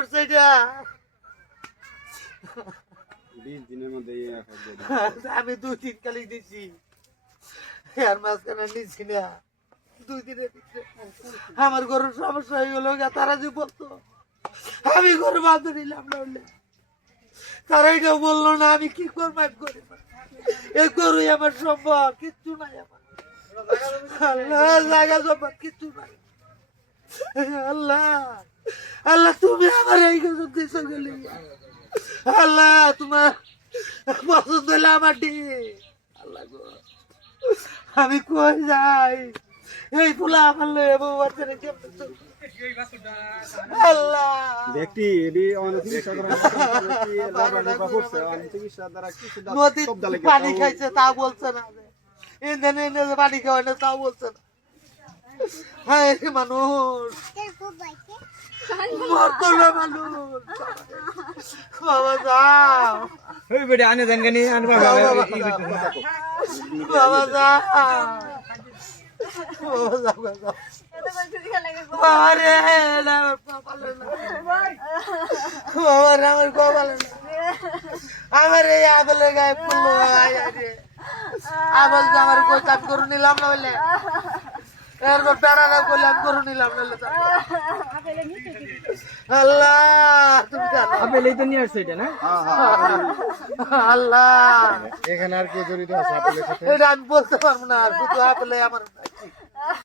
করছে এটা? বিশ দিনের মধ্যে। আমি দুই তিন কালি দিছি। আর মাঝখানে নিছি না। দুই ভিতরে আমার গরুর সমস্যা হয়ে গেল তারা যে বলতো আমি গরু নিলাম না হলে তারা এটাও বলল না আমি কি করব? আমি করি এই গরুই আমার সম্ভব কিচ্ছু নাই আমার। আল্লাহ জায়গা সম্ভব কিচ্ছু নাই। আল্লাহ। আল্লাহ তুমি আমার এই গজব গেলি। আল্লাহ তোমার পছন্দ হলে আমার ডি আল্লাহ আমি কই যাই? এই ফুলা আমার লয়ে বউ বাচ্চারা? আল্লাহ। ব্যক্তি অনেক চিকিৎসা করা অনেক চিকিৎসা দ্বারা কিছু পানি খাইছে তা বলছে না এনে পানি খাওয়াই না তাও বলছে না। হ্যাঁ মানুষ। মরতো না মানুষ। বাবা যাও। ওই বেটা আনে দেন গানি বাবা বাবা, এই বেটা। না। বাবা যাও। বাবা যাও বাবা আমার কপালে এই আবেলে গায়ে পড়ল আয় আয় রে। আবেল যে আমার কই কাজ করে নিলাম না বলে? এরপর নিলাম আল্লাহ তুমি আপেল এই তো নিয়ে আসছে এটা না? হ্যাঁ হ্যাঁ। আল্লাহ। এখানে আর কে জড়িত আছে আপেলের সাথে? এটা আমি বলতে পারব না আর শুধু আপেলে আমার।